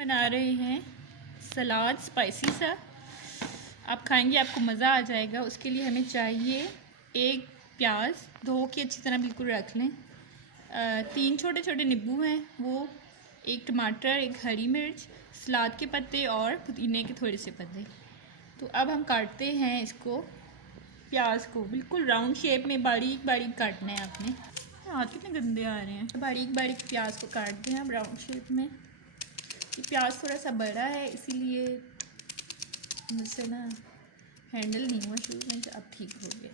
बना रहे हैं सलाद स्पाइसी सा। आप खाएंगे आपको मज़ा आ जाएगा। उसके लिए हमें चाहिए एक प्याज, धो के अच्छी तरह बिल्कुल रख लें। 3 छोटे छोटे नींबू हैं वो, एक टमाटर, एक हरी मिर्च, सलाद के पत्ते और पुदीने के थोड़े से पत्ते। तो अब हम काटते हैं इसको, प्याज को बिल्कुल राउंड शेप में बारीक बारीक काटना है आपने। हाथ कितने गंदे आ रहे हैं। बारीक बारीक प्याज को काटते हैं अब राउंड शेप में। ये प्याज थोड़ा सा बड़ा है इसीलिए मुझसे ना हैंडल नहीं हुआ शुरू में, अब ठीक हो गया।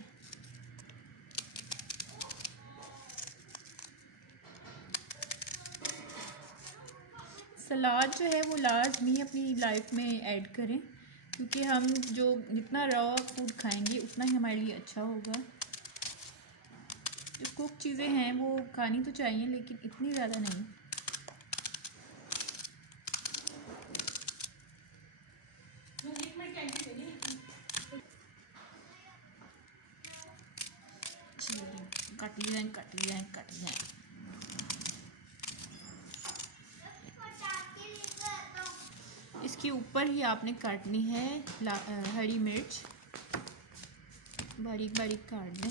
सलाद जो है वो लाजमी अपनी लाइफ में ऐड करें, क्योंकि हम जो जितना रॉ फूड खाएंगे उतना ही हमारे लिए अच्छा होगा। जो कुक चीज़ें हैं वो खानी तो चाहिए लेकिन इतनी ज़्यादा नहीं। कट लिया। इसके ऊपर ही आपने काटनी है हरी मिर्च, बारीक बारीक काट दें।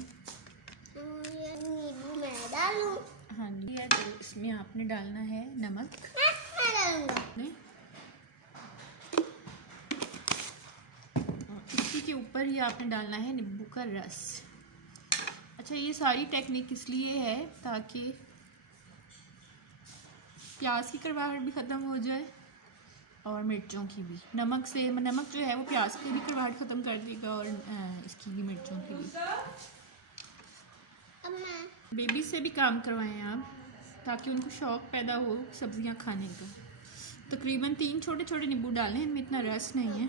नींबू मैं डालूं? हाँ जी। तो इसमें आपने डालना है नमक। इसी के ऊपर ही आपने डालना है नींबू का रस। अच्छा, ये सारी टेक्निक इसलिए है ताकि प्याज की कड़वाहट भी ख़त्म हो जाए और मिर्चों की भी। नमक जो है वो प्याज की भी कड़वाहट ख़त्म कर देगा और इसकी भी, मिर्चों की भी। बेबी से भी काम करवाएं आप ताकि उनको शौक़ पैदा हो सब्जियां खाने का। तकरीबन 3 छोटे छोटे नींबू डालें, इनमें इतना रस नहीं है।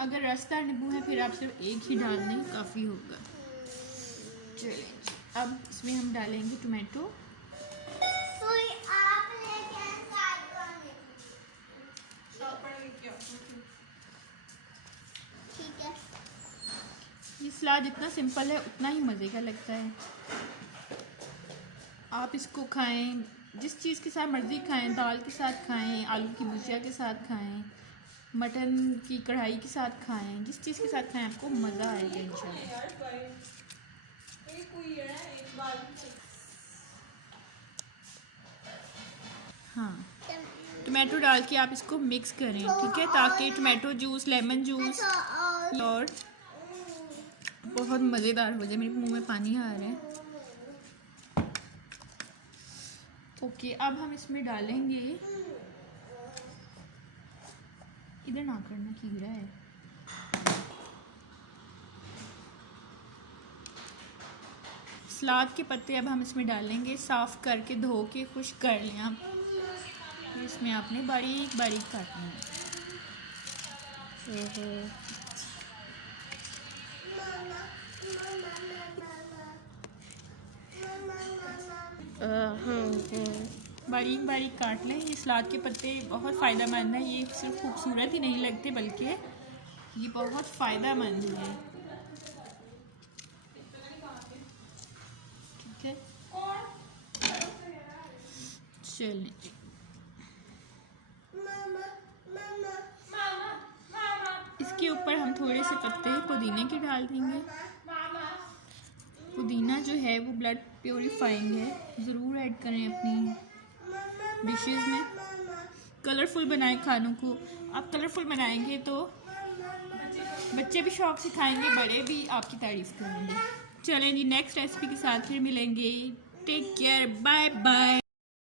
अगर रसदार नींबू है फिर आप सिर्फ एक ही डाल दें, काफ़ी होगा। चलिए अब इसमें हम डालेंगे टोमेटो। ये सलाद जितना सिंपल है उतना ही मज़े का लगता है। आप इसको खाएं जिस चीज़ के साथ मर्ज़ी खाएं, दाल के साथ खाएं, आलू की भुजिया के साथ खाएं, मटन की कढ़ाई के साथ खाएं, जिस चीज़ के साथ खाएं आपको मज़ा आएगा इंशाल्लाह। हाँ, टमाटो डाल के आप इसको मिक्स करें, ठीक है, ताकि टमाटो जूस, लेमन जूस और बहुत मज़ेदार हो जाए। मेरे मुंह में पानी आ रहा है। ओके, अब हम इसमें डालेंगे, इधर ना करना, कीड़ा है। सलाद के पत्ते अब हम इसमें डालेंगे, साफ़ करके धो के खुश्क कर लें आप। तो इसमें आपने बारीक बारीक काटना है। बारीक बारीक काट लें। ये सलाद के पत्ते बहुत फ़ायदेमंद है। ये सिर्फ खूबसूरत ही नहीं लगते बल्कि ये बहुत फ़ायदेमंद है, ठीक है। चलिए इसके ऊपर हम थोड़े से पत्ते पुदीने के डाल देंगे। पुदीना जो है वो ब्लड प्योरीफाइंग है, ज़रूर ऐड करें अपनी डिशेस में। कलरफुल बनाएं खानों को। आप कलरफुल बनाएंगे तो बच्चे भी शौक से खाएंगे, बड़े भी आपकी तारीफ़ करेंगे। चलें जी, नेक्स्ट रेसिपी के साथ फिर मिलेंगे। Take care, bye bye.